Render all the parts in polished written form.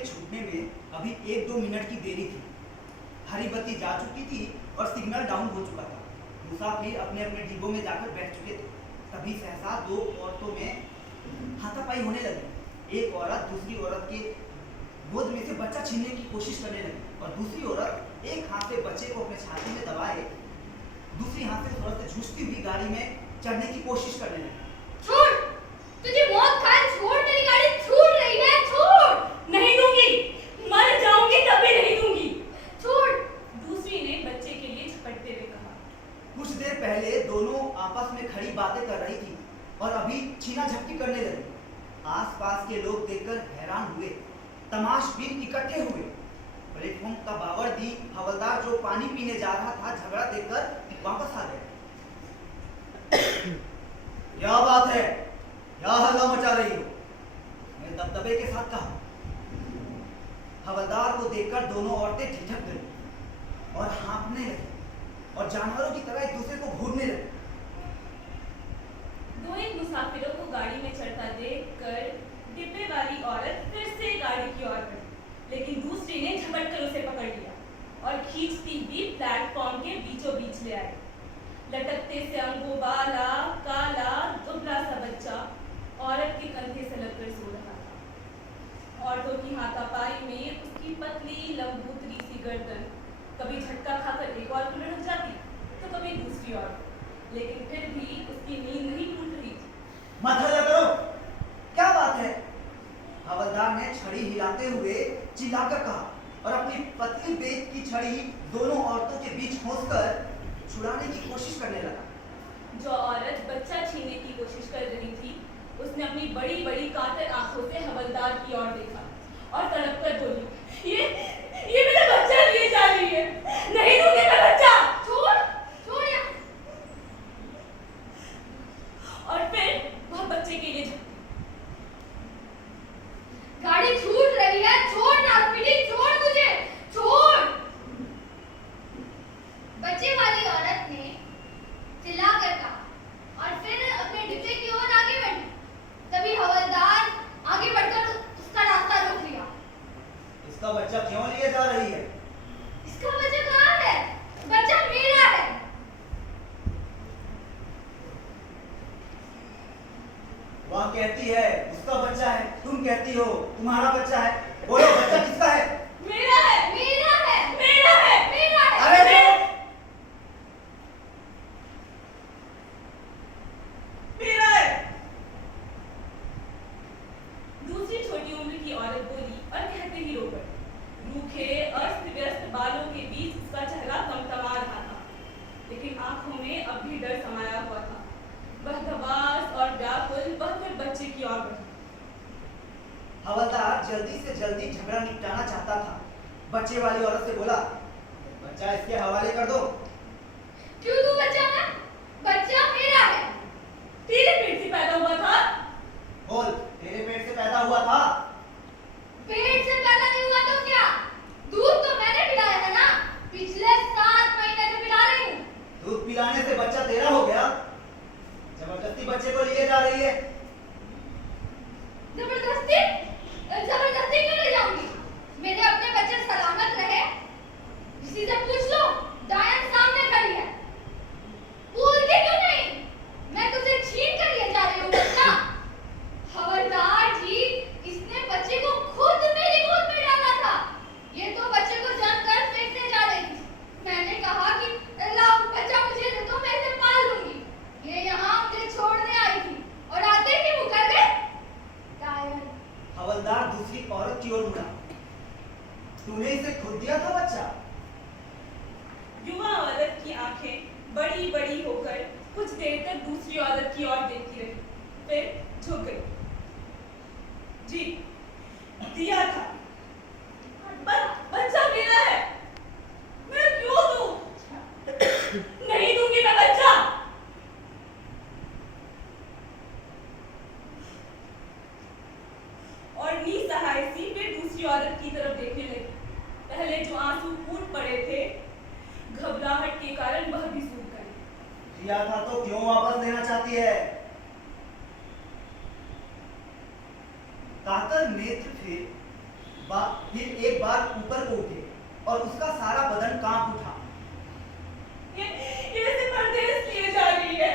के छूटने में अभी 1-2 मिनट की देरी थी। हरी बत्ती जा चुकी थी और सिग्नल डाउन हो चुका था। मुसाफिर अपने अपने डिब्बों में जाकर बैठ चुके थे। तभी सहसा 2 औरतों में हाथापाई होने लगी। एक औरत दूसरी औरत के गोद में से बच्चा छीनने की कोशिश करने लगी और दूसरी औरत एक हाथ से बच्चे को अपने छाती में दबाए दूसरी हाथ से औरत से झुकती हुई गाड़ी में चढ़ने की कोशिश करने लगी। छोड़, तुझे मौत खाए छोड़, मेरी गाड़ी छूट रही है, छोड़। नहीं दूंगी, मर जाऊंगी तभी नहीं दूंगी। छोड़, दूसरी ने बच्चे के लिए झपटते हुए कहा। कुछ देर पहले दोनों आपस में खड़ी बातें कर रही थी और अभी छीना झपटी करने लगी। आसपास के लोग देखकर हैरान हुए। तमाशबीन इकट्ठे हुए। प्लेटफॉर्म का बावर्दी हवलदार जो पानी पीने जा रहा था झगड़ा देखकर वापस आ गया। क्या बात है, क्या हल्ला मचा रही हो? मैं दबदबे के साथ कहा। हवलदार को देखकर दोनों औरतें ठिठक गई और हाँफने लगी और जानवरों की तरह एक दूसरे को घूरने लगी। दो एक मुसाफिरों को गाड़ी में चढ़ता देखकर डिब्बे वाली औरत फिर से गाड़ी की ओर बढ़ी, लेकिन दूसरी ने झपट कर उसे पकड़ लिया और खींचती हुई प्लेटफॉर्म के बीचों बीच ले आई। लटकते से अंगों वाला काला दुबला सा बच्चा औरत के कंधे से लगकर सो रहा था। औरतों की हाथापाई में उसकी पतली लंबूतरी सी गर्दन कभी झटका खाकर एक और उलट जाती तो कभी दूसरी ओर, लेकिन फिर भी उसकी नींद नहीं टूट रही थी। मत हल्ला करो, क्या बात है? हवलदार ने छड़ी हिलाते हुए चिल्लाकर कहा और अपनी पतली बेत की छड़ी दोनों औरतों के बीच घोंसकर छुड़ाने की कोशिश करने लगा। जो औरत बच्चा छीनने की कोशिश कर रही थी उसने अपनी बड़ी बड़ी कातर आंखों से हवलदार की ओर देखा और तड़प कर बोली, ये मेरा बच्चा लिए जा रही है, नहीं दूंगी मैं बच्चा। छोड़, छोड़ यहाँ। और फिर वह बच्चे के लिए गाड़ी छूट रही है, छोड़ नासपीटी, छोड़ मुझे, छोड़। बच्चे वाली औरत ने चिल्लाकर कहा और फिर अपने डिब्बे की ओर आगे बढ़ी। तभी हवलदार आगे बढ़कर उसका रास्ता रोक लिया। इसका बच्चा क्यों लिए जा रही है? इसका बच्चा कहाँ है? बच्चा मेरा है। वह कहती है उसका बच्चा है, तुम कहती हो तुम्हारा बच्चा है। बोलो बच्चा किसका है? मेरा है, मेरा है, मेरा है, मेरा है। अरे मेरा है। दूसरी छोटी उम्र की औरत बोली और कहते ही रो पड़ी। रूखे अस्त व्यस्त बालों के बीच उसका चेहरा तमतमा रहा था, लेकिन आंखों में अब भी डर समाया हुआ था। वह दबास और व्याकुल वह फिर बच्चे की ओर बढ़ी। हवलदार जल्दी से जल्दी झगड़ा निपटाना चाहता था। बच्चे वाली औरत से बोला, बच्चा इसके हवाले कर दो। क्यों तू बच्चा है? बच्चा मेरा है। तेरे पेट से पैदा हुआ था। बोल, तेरे पेट से पैदा हुआ था? पेट से पैदा नहीं हुआ तो क्या? दूध तो मैंने पिलाया है ना, पिछले 7 महीने से पिला रही हूँ। दूध पिलाने से बच्चा तेरा हो गया? जबरदस्ती बच्चे को लिए जा रही है। जबरदस्ती? जबरदस्ती क्यों ले जाऊंगी? मेरे अपने बच्चे सलामत रहे, किसी से पूछ लो, डायन सामने खड़ी है। बोलती क्यों नहीं? मैं तुझे छीन कर ले जा रही हूँ बच्चा। हवलदार जी, इसने बच्चे को खुद मेरी गोद में डाला था। ये तो बच्चे को जम कर फेंकने जा रही थी। मैंने कहा कि लाओ बच्चा मुझे दे दो, मैं इसे पाल लूंगी। ये यहाँ मुझे छोड़ने आई थी और आते ही मुकर गए। डायन। हवलदार दूसरी औरत की ओर मुड़ा। तूने इसे खुद दिया था बच्चा? युवा औरत की आंखें बड़ी बड़ी होकर कुछ देर तक दूसरी औरत की ओर देखती रही, फिर झुक गई। जी, दिया था, बच्चा मेरा है, मैं क्यों दूं? नहीं दूंगी मैं बच्चा। और निसहाय सी फिर दूसरी औरत की तरफ देखने लगी। पहले जो आंसू फूट पड़े थे, घबराहट के कारण वह भी सूख गए। दिया था तो क्यों वापस लेना चाहती है? कातर नेत्र फिर फिर एक बार ऊपर को उठे और उसका सारा बदन कांप उठा। ये से परदेश लिए जा रही है।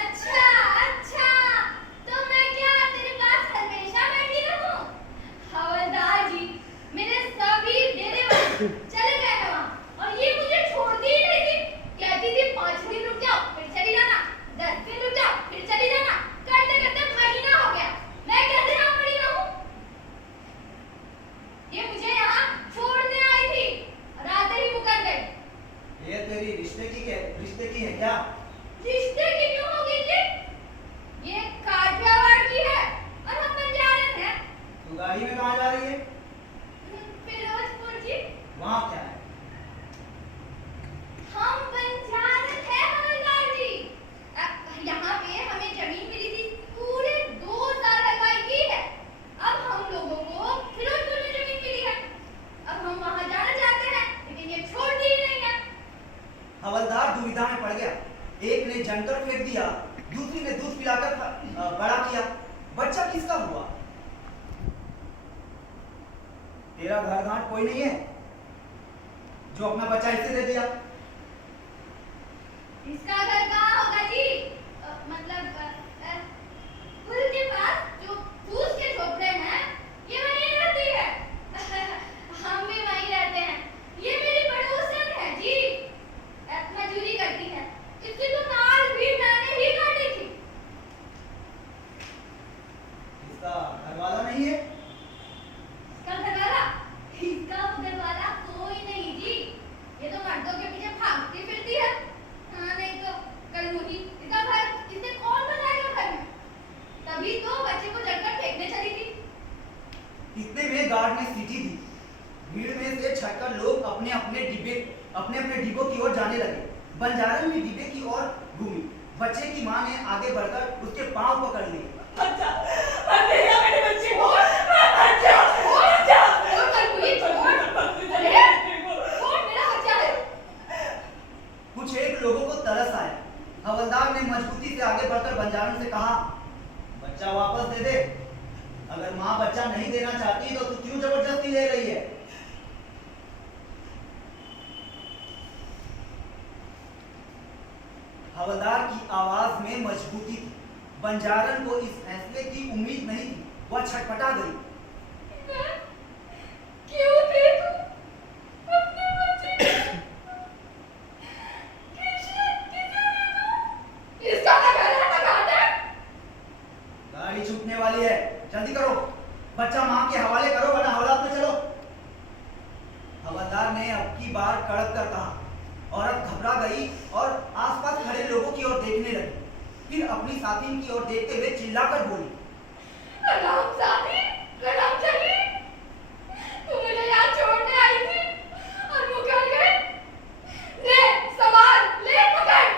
अच्छा अच्छा, तो मैं क्या तेरे पास हमेशा बैठी रहूं? हवलदार जी मेरे सभी डेरे वाले चले गए हैं वहां, और ये मुझे छोड़ती ही नहीं थी। कहती थी 5 दिन रुक जाओ फिर चली जाना, 10 दिन रुक जाओ फिर चली जाना, करते करते महीना हो गया। मैं कैसे यहाँ पड़ी रहूं? ये मुझे यहाँ छोड़ने आई थी और आते ही मुकर गई। ये तेरी रिश्ते की है क्या? रिश्ते की क्यों होगी जी? ये काठियावाड़ की है और हम बंजारन हैं। तू गाड़ी में कहाँ जा रही है? फिरोजपुर जी। वहाँ क्या है? हम बंजारन हैं हवलदार जी। यहाँ पे हमें जमीन मिली थी, पूरे 2 साल हलवाई की है। अब हम लोगों को फिरोजपुर में जमीन मिली है, अब हम वहाँ जाना चाहते हैं, लेकिन ये छोड़ती ही नहीं है। हवलदार दुविधा में पड़ गया। एक ने जंतर फेंक दिया, दूसरी ने दूध पिलाकर बड़ा किया। बच्चा किसका हुआ? तेरा घर घाट कोई नहीं है जो अपना बच्चा इसे दे दिया? इसका घर कहाँ होगा जी? मतलब पुल के पास जो फूस के झोपड़े हैं, ये वहीं रहती है। हम भी वहीं रहते हैं। ये मेरी पड़ोसन है जी, मजदूरी करती है। इसकी तो नाल भी मैंने ही काटी थी। इसका घर वाला नहीं है? इसका घरवाला? इसका घरवाला कोई नहीं जी, ये तो मर्दों के पीछे भागती फिरती है। हाँ नहीं तो कलमुही। इसका घर इसे कौन बनाएगा घर में? तभी तो बच्चे को जलकर फेंकने चली थी। इतने में गार्ड ने सीटी दी। भीड़ में से छटकर लोग अपने अपने डिब्बों की ओर जाने लगे। बंजारन भी डिब्बे की ओर घूमी। बच्चे की मां ने आगे बढ़कर उसके पांव पकड़ लिए। अच्छा, मत देना मेरे बच्चे को। कुछ एक लोगों को तरस आया। हवलदार ने मजबूती से आगे बढ़कर बंजारन से कहा, बच्चा वापस दे दे। अगर मां बच्चा नहीं देना चाहती तो तू क्यों जबरदस्ती ले रही है? हवलदार की आवाज में मजबूती थी। बंजारन को इस फैसले की उम्मीद नहीं थी। वह छटपटा गई। क्यों दे दूं अपने बच्चे को? इसका ना घर है ना घाट है। गाड़ी छूटने वाली है, जल्दी करो। बच्चा मां के हवाले करो वरना हवालात में चलो। हवलदार ने अब की बार कड़क कर कहा। औरत घबरा गई और आसपास खड़े लोगों की ओर देखने लगी। फिर अपनी साथी की ओर देखते हुए चिल्लाकर बोली, हरामजादी, हरामजादी, तू मुझे यहाँ छोड़ने आई थी और मुकर गई। ले सवाल, ले पकड़।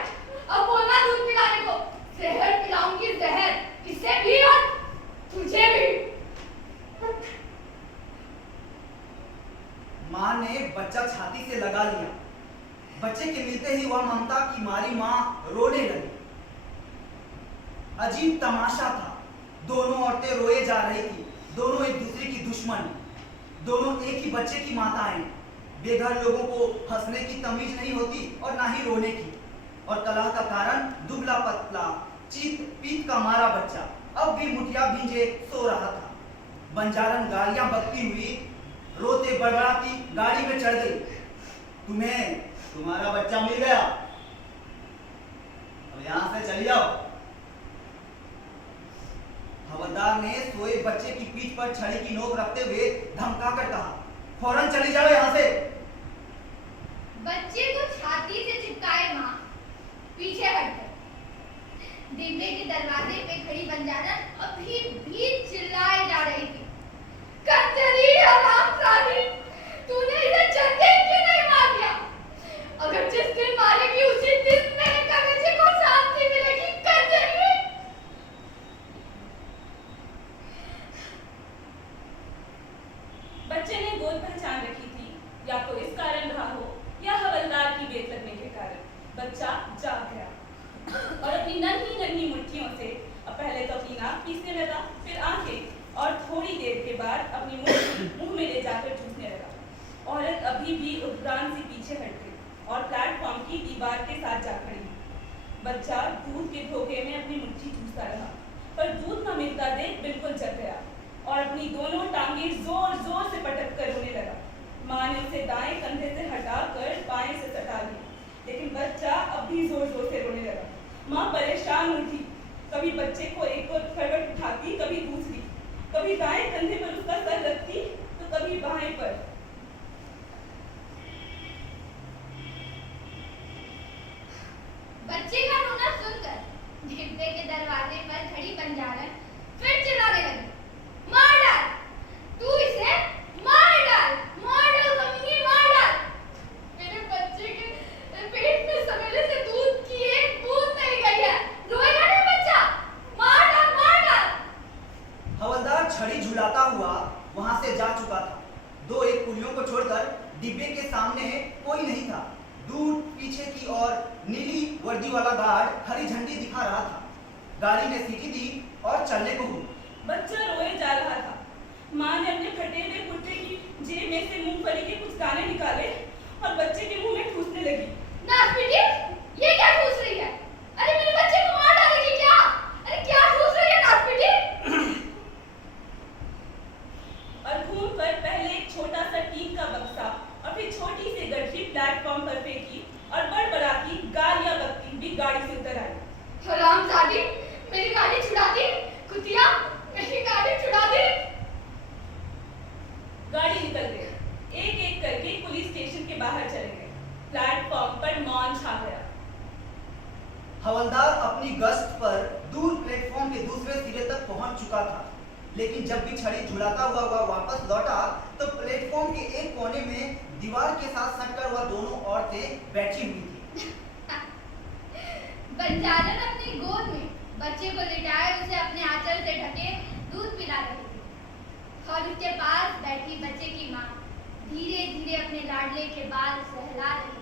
अब बोलना दूध पिलाने को। जहर पिलाऊंगी, जहर, इसे भी और तुझे भी। मां ने बच्चा छाती से लगा लिया। बच्चे के मिलते ही वह ममता की मारी मां रोने लगी। अजीब तमाशा था। दोनों औरतें रोए जा रही थी। दोनों एक दूसरे की दुश्मन, दोनों एक ही बच्चे की माताएं। बेघर लोगों को हंसने की तमीज नहीं होती और ना ही रोने की। और कलह का कारण दुबला पतला चीत पीत का मारा बच्चा अब भी मुठिया भींजे सो रहा था। बंजारन गालियां बकती हुई रोते बड़बड़ाती गाड़ी में चढ़ गई। तुम्हें तुम्हारा बच्चा मिल गया, अब यहां से चली जाओ। हवलदार ने सोए बच्चे की पीठ पर छड़ी की नोक रखते हुए धमकाकर कहा, फौरन चली जाओ यहां से। बच्चे को छाती से चिपकाए मां पीछे हट गई। डिब्बे के दरवाजे पे खड़ी बंजारन अभी भी चिल्लाए जा रही थी, कंजरी हरामजादी, तूने इसे चंदे क्यों नहीं मार दिया? अगर जिस दिन मारेगी उसी दिन मेरे कलेजे को शांति मिलेगी, कंजरी। बच्चे ने गोद पहचान रखी थी तभी भी उपरान से पीछे हट गई और प्लेटफॉर्म की दीवार के साथ जा खड़ी। बच्चा दूध के धोखे में अपनी मुट्ठी चूसता रहा, पर दूध न मिलता देख बिल्कुल चक गया और अपनी दोनों टांगें जोर जोर से पटक कर रोने लगा। माँ ने उसे दाएं कंधे से हटाकर बाएं से सटा दिया, लेकिन बच्चा अब भी जोर जोर से रोने लगा। माँ परेशान उठी, कभी बच्चे को एक और करवट उठाती, कभी दूसरी, कभी दाएं कंधे पर उसका सर रखती तो कभी बाएं पर। बच्चे का रोना सुनकर डिब्बे के दरवाजे पर खड़ी बंजारन फिर चिल्लाने लगी, मार डाल, तू इसे मार डाल, कमीनी मार डाल। मेरे बच्चे के पेट में सवेरे से दूध की एक बूंद नहीं गई है, रोएगा नहीं बच्चा, मार डाल, मार डाल। हवलदार छड़ी झुलाता हुआ वहां से जा चुका था। दो एक पुलियों को छोड़कर डिब्बे के सामने कोई नहीं था। दूर पीछे की ओर नीली वर्दी वाला गार्ड हरी झंडी दिखा रहा था। गाड़ी ने सीटी दी और चलने को हुई। बच्चा रोए जा रहा था। माँ ने अपने फटे हुए कुर्ते की जेब में से मूंगफली के कुछ दाने निकाले और बच्चे के मुंह में ठूसने लगी। नाथ बेटी, ये क्या ठूस रही है? अरे मेरे बच्चे को मार डालेगी क्या? अरे क्या ठूस रही है नाथ बेटी? और घूम कर पहले एक छोटा सा टीन का बक्सा और फिर छोटी सी गठरी प्लेटफॉर्म पर फेंकी और बड़बड़ाती गालियां बकती भी गाड़ी से उतर आई। हरामजादी, मेरी गाड़ी छुड़ा दी, कुतिया, मेरी गाड़ी छुड़ा दी। गाड़ी निकल गई। एक एक करके पुलिस स्टेशन के बाहर चले गए। प्लेटफॉर्म पर मौन छा गया। हवलदार अपनी गश्त पर दूर प्लेटफॉर्म के दूसरे सिरे तक पहुंच चुका था, लेकिन जब भी छड़ी झुलाता हुआ वह वापस लौटा तो प्लेटफॉर्म के एक कोने में दीवार के साथ सटकर वह दोनों औरतें बैठी हुई थी। बंजारन अपनी गोद में बच्चे को लिटाए उसे अपने आंचल से ढके दूध पिला रही थी और उसके पास बैठी बच्चे की माँ धीरे धीरे अपने लाडले के बाल सहला रही